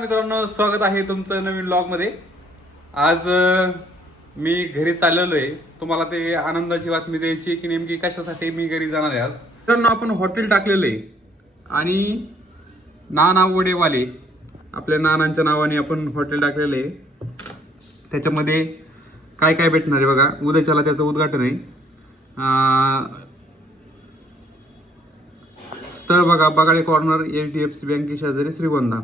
मित्रांनो स्वागत आहे तुमचं नवीन ब्लॉगमध्ये आज मी घरी चाललेलो आहे तुम्हाला ते आनंदाची बातमी द्यायची की नेमकी कशासाठी मी घरी जाणार आहे आज? मित्रांनो आपण हॉटेल टाकलेलं आहे. आणि नाना वडेवाले आपल्या नानांच्या नावाने आपण हॉटेल टाकलेलं आहे. त्याच्यामध्ये काय काय भेटणार आहे बघा. उद्याच्याला त्याचं उद्घाटन आहे. स्थळ बघा. Bagade corner H D F C बँके शेजारी श्रीगोंदा.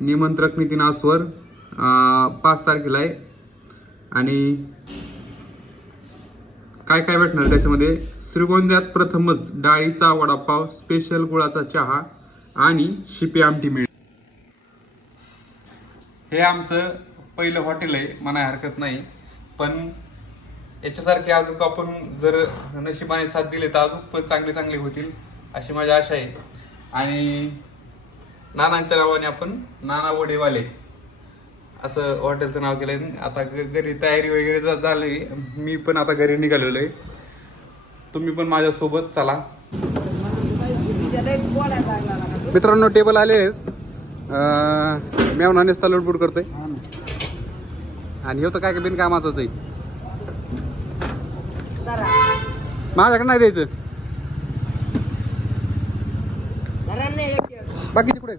निमंत्रक नितीन आसवर अं, पाच तारखेला आहे. आणि काय काय भेटणार त्याच्यामध्ये? श्रीगोंद्यात प्रथमच डाळीचा वडापाव स्पेशल गुळाचा चहा आणि शिपी आमटी मिळ हे आमचं पहिलं हॉटेल आहे म्हणाय हरकत नाही. पण याच्यासारखे अजून आपण जर नशिबाने साथ दिले तर अजून पण चांगले चांगले होतील अशी माझी आशा आहे. आणि नानांच्या नावाने आपण नाना वडेवाले असं हॉटेलचं नाव केलंय. आता घरी तयारी वगैरे झाली. मी पण आता घरी निघालेलो आहे तुम्ही पण माझ्यासोबत चला. मित्रांनो टेबल आले मी अं, मेवना नेसता करतोय. आणि हे तर काय बिन कामाचं आहे माझ्याकडे नाही द्यायचं. बाकीचे कुठे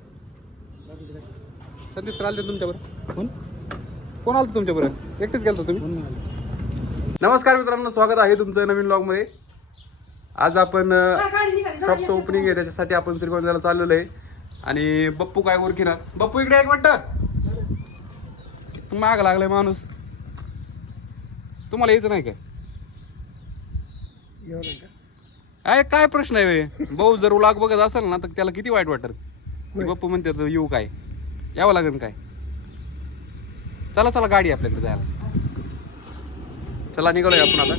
संदीप सर आलते तुमच्याबरोबर कोण? कोण आलं तुमच्याबरोबर एकटेच गेलतो तुम्ही? नमस्कार मित्रांनो स्वागत आहे तुमचं नवीन ब्लॉगमध्ये आज आपण शॉपचं ओपनिंग आहे त्याच्यासाठी आपण श्रीगोंद्याला चाललेलो आहे. आणि बप्पू काय ओळखीना? बप्पू इकडे एक मिनिट. तू माग लागलाय माणूस. तुम्हाला यायचं नाही काय अरे काय प्रश्न आहे बे? भाऊ जर उलाग बघत असेल ना तर त्याला किती वाईट वाटत बप्पू म्हणते तर येऊ काय? यावं लागेल काय? चला चला गाडी आहे आपल्याकडे जायला. चला निघालोय आपण आता.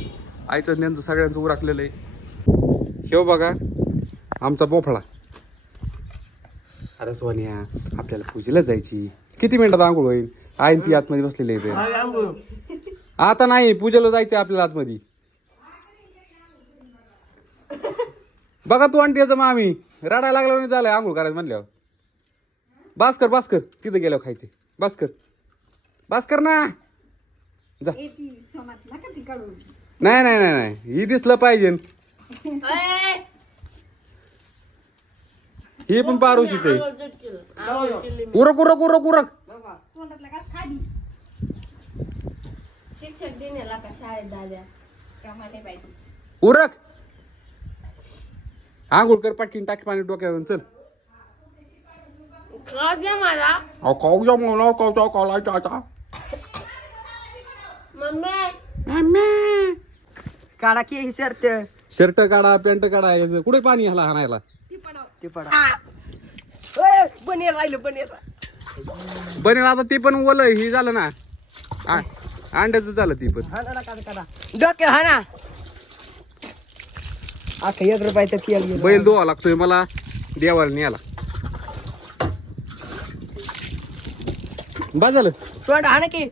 आईचं ज्ञान सगळ्यांचं उराकलेलं आहे. शेव बघा आमचा बोफळा. अरे सोनिया आपल्याला पूजेला जायची. किती मिनिटात आंघोळ होईल? आईन ती आतमध्ये बसलेली आहे इथे. आता नाही पूजेला जायचं आपल्याला आतमध्ये. बघा तू आणि त्याचं मामी. रडायला लागलं नाही झालंय आंघोळ करायचं म्हणल्यावर. बास कर बास कर तिथं गेल्यावर खायचे. बास कर बास कर ना जा नाही नाही नाही नाही. ही दिसलं पाहिजे. ही पण पारुशीच आहे. उरक उरक उरक उरक. शिक्षक दिन का शाळेत दाद्या? प्रमाणे पाहिजे. उरक. आंघोळ कर पाटकीन टाकी पाणी डोक्यावर चल. द्या मला अहो खाऊ जा मला खाऊ जा खाला आता मम्मी काढा की ही शर्ट. शर्ट काढा पॅन्ट काढा याचं कुठे पाणी ह्याला हाणायला? ते पडा. राहिलं बनेल आता ते पण ओलं हे झालं ना. आ- अंड्याचं झालं ती पण. हा ना काढा काढा. डोके हा ना आता एक रुपयाचं तेल गेलं. बैल धुवा लागतोय मला. देवाला न्यायला. बा झालं. तोंड हा ना की.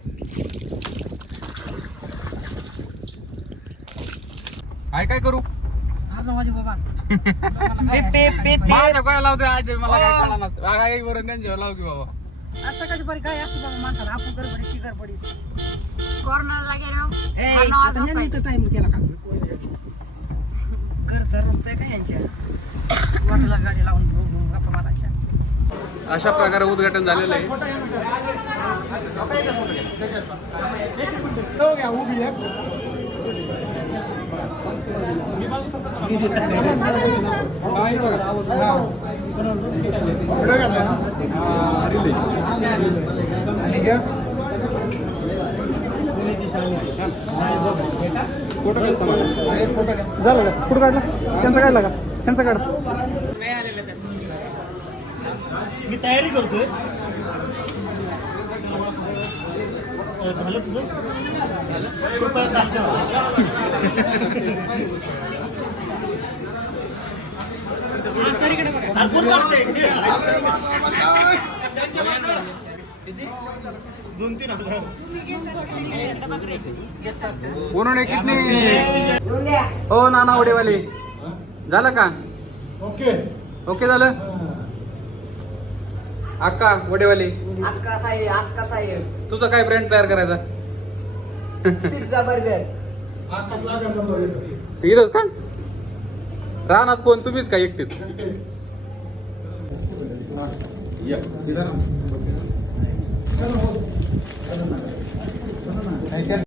काय काय करू? माझे बाबा. पे पे पे माझ्या काय लावते आज? मला काय कळा नसतं. काय बरं त्यांच्यावर लाव की बाबा. असं कशी बरी काय असते बाबा? माणसाला आपण गडबडी ती गडबडी. कॉर्नरला गेलो ए इथं टाइम केला का? घरचा रस्ता आहे का यांच्या वाटेला गाडी लावून गप्पा मारायच्या. अशा प्रकारे उद्घाटन झालेलं आहे. झालं का कुठं काढला? त्यांचा काढला का? त्यांचा काढ. मी तयारी करतोय. झालं तुझं? कृपया चालतं. दोन तीन हजार. उन्होंने कितने हो नाना वडेवाले. झालं का? ओके. ओके झालं? अक्का वडेवाले अक्का साहेब अक्का साहेब तुझा काय ब्रँड तयार करायचा पिझ्झा बर्गर इथंच का रानात कोण तुम्हीच का एकटीच या.